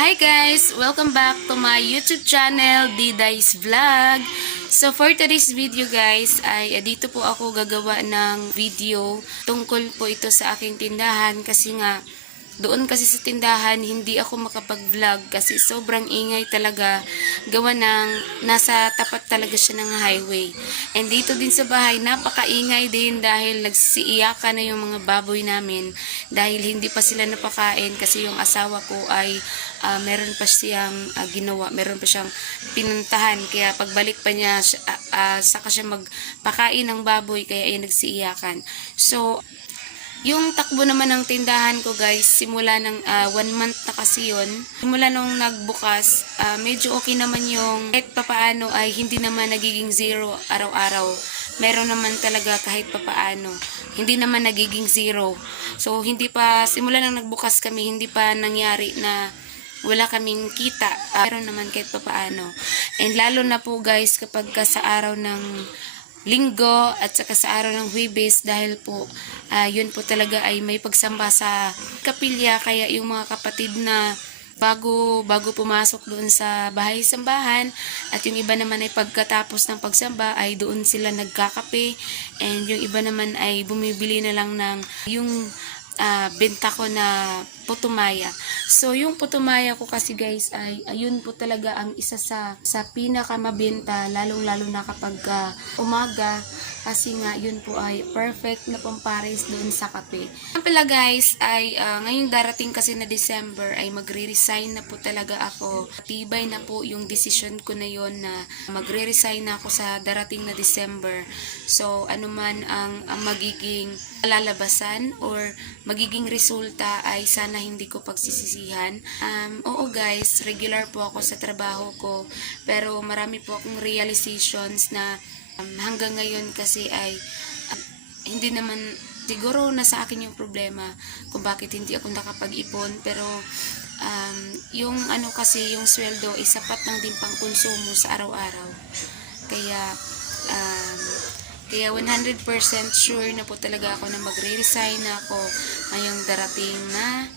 Hi guys! Welcome back to my YouTube channel, Diday's Vlog. So for today's video guys, ay dito po ako gagawa ng video tungkol po ito sa aking tindahan kasi nga doon kasi sa tindahan hindi ako makapag-vlog kasi sobrang ingay talaga, gawa ng nasa tapat talaga siya ng highway. And dito din sa bahay napakaingay din dahil nagsisiiyakan na yung mga baboy namin dahil hindi pa sila napakain kasi yung asawa ko ay meron pa siyang meron pa siyang pinuntahan kaya pagbalik pa niya saka siya magpakain ng baboy kaya ay nagsiiyakan. So yung takbo naman ng tindahan ko guys, simula ng 1 month na kasi yun. Simula nung nagbukas, medyo okay naman yung kahit papaano ay hindi naman nagiging zero araw-araw. Meron naman talaga kahit papaano. Hindi naman nagiging zero. So simula nang nagbukas kami, hindi pa nangyari na wala kaming kita. Meron naman kahit papaano. And lalo na po guys kapag sa araw ng Linggo at saka sa araw ng Huwebes dahil po yun po talaga ay may pagsamba sa kapilya kaya yung mga kapatid na bago pumasok doon sa bahay-sambahan at yung iba naman ay pagkatapos ng pagsamba ay doon sila nagkakape and yung iba naman ay bumibili na lang ng yung benta ko na putumaya. So, yung putumaya ko kasi guys ay ayun po talaga ang isa sa pinakamabenta lalong-lalo na kapag umaga kasi nga yun po ay perfect na pampares doon sa kape. Ang pala guys ay ngayong darating kasi na December ay magre-resign na po talaga ako. Tibay na po yung decision ko na yon na magre-resign na ako sa darating na December. So, ano man ang magiging lalabasan or magiging resulta ay sana hindi ko pagsisisihan. Oo guys, regular po ako sa trabaho ko pero marami po akong realizations na hanggang ngayon kasi ay hindi naman siguro nasa akin yung problema kung bakit hindi ako nakapag-ipon pero yung kasi yung sweldo ay sapat lang din pang konsumo sa araw-araw kaya 100% sure na po talaga ako na magre-resign na ako ngayong darating na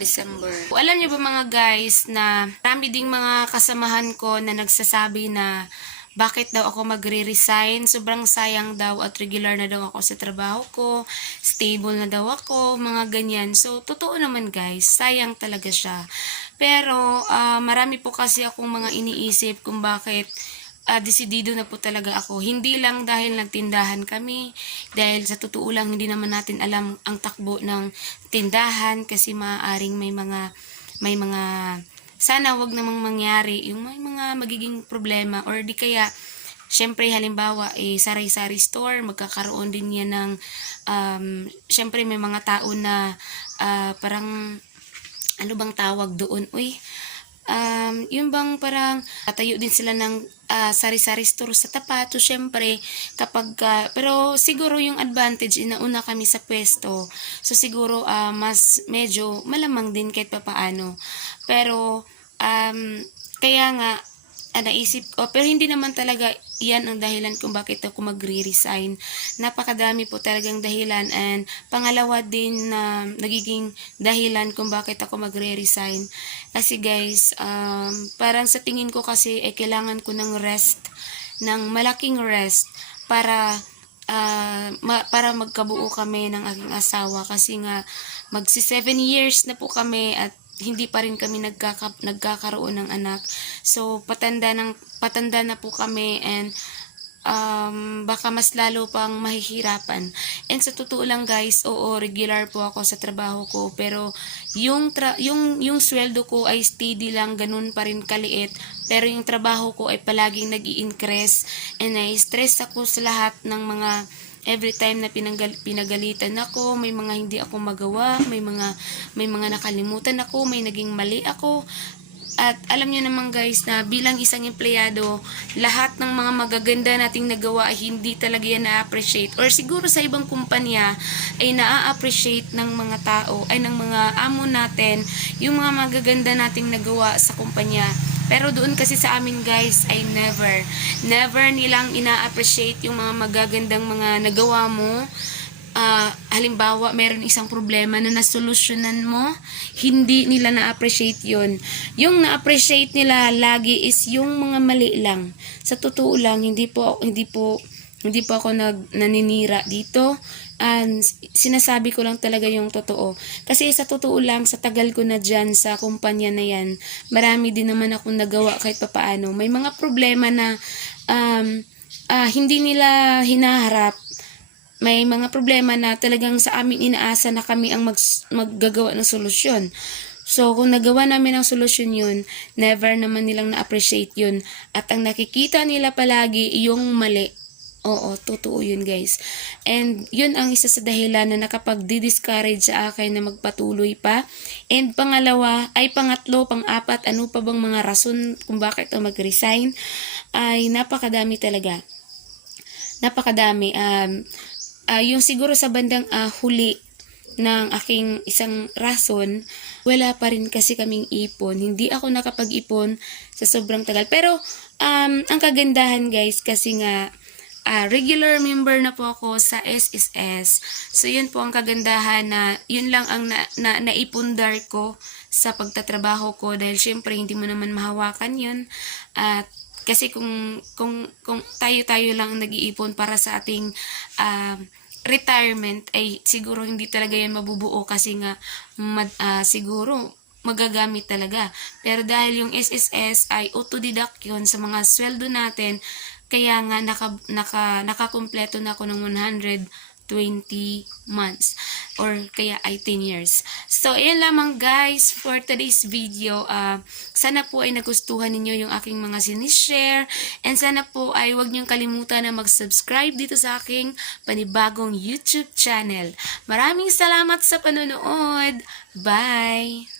December. Alam niyo ba mga guys na marami ding mga kasamahan ko na nagsasabi na bakit daw ako magre-resign, sobrang sayang daw at regular na daw ako sa trabaho ko, stable na daw ako, mga ganyan. So, totoo naman guys, sayang talaga siya. Pero, marami po kasi akong mga iniisip kung bakit desidido na po talaga ako. Hindi lang dahil nagtindahan kami, dahil sa totoo lang hindi naman natin alam ang takbo ng tindahan kasi maaaring may mga sana wag namang mangyari yung may mga magiging problema or di kaya syempre halimbawa sari-sari store magkakaroon din yan ng syempre may mga tao na parang ano bang tawag doon yung bang parang tatayo din sila ng sari-sari store sa tapat. So, syempre, pero siguro yung advantage, inauna kami sa pwesto. So, siguro, mas medyo malamang din kahit papaano. Pero, kaya nga, naisip ko, pero hindi naman talaga yan ang dahilan kung bakit ako magre-resign. Napakadami po talagang dahilan and pangalawa din na nagiging dahilan kung bakit ako magre-resign. Kasi guys, parang sa tingin ko kasi kailangan ko ng rest, ng malaking rest para magkabuo kami ng aking asawa kasi nga magsi 7 years na po kami at hindi pa rin kami nagkakaroon ng anak. So, patanda na po kami and baka mas lalo pang mahihirapan. And sa totoo lang guys, oo, regular po ako sa trabaho ko. Pero yung sweldo ko ay steady lang, ganun pa rin kaliit. Pero yung trabaho ko ay palaging nag-i-increase. And na-stress ako sa lahat ng mga every time na pinagalitan ako, may mga hindi ako magawa, may mga nakalimutan ako, may naging mali ako. At alam niyo naman guys na bilang isang empleyado, lahat ng mga magaganda nating nagawa ay hindi talaga yan na-appreciate. Or siguro sa ibang kumpanya ay na-appreciate ng mga tao, ay ng mga amo natin, yung mga magaganda nating nagawa sa kumpanya. Pero doon kasi sa amin guys ay never nilang ina-appreciate yung mga magagandang mga nagawa mo halimbawa, meron isang problema na nasolusyonan mo, hindi nila na-appreciate yun. Yung na-appreciate nila lagi is yung mga mali lang. Sa totoo lang, hindi po ako naninira dito. And sinasabi ko lang talaga yung totoo. Kasi sa totoo lang, sa tagal ko na dyan sa kumpanya na yan, marami din naman akong nagawa kahit papaano. May mga problema na hindi nila hinaharap. May mga problema na talagang sa amin inaasa na kami ang maggagawa ng solusyon. So, kung nagawa namin ang solusyon yun, never naman nilang na-appreciate yun. At ang nakikita nila palagi, yung mali. Oo, totoo yun guys. And yun ang isa sa dahilan na nakapag-discourage sa akin na magpatuloy pa. And pangatlo, pang-apat, ano pa bang mga rason kung bakit ako mag-resign, ay napakadami talaga. Napakadami. Yung siguro sa bandang huli ng aking isang rason, wala pa rin kasi kaming ipon. Hindi ako nakapag-ipon sa sobrang tagal. Pero, ang kagandahan guys, kasi nga, regular member na po ako sa SSS. So, yun po ang kagandahan na yun lang ang naipundar ko sa pagtatrabaho ko. Dahil syempre, hindi mo naman mahawakan yun. At kasi kung tayo lang ang nag-iipon para sa ating retirement, ay siguro hindi talaga yan mabubuo kasi nga siguro magagamit talaga. Pero dahil yung SSS ay auto-deduct yun sa mga sweldo natin, kaya nga nakakumpleto na ako ng 120 months or kaya ay 10 years. So, ayan lamang guys for today's video. Sana po ay nagustuhan ninyo yung aking mga sinishare, and sana po ay huwag niyong kalimutan na mag-subscribe dito sa aking panibagong YouTube channel. Maraming salamat sa panonood. Bye!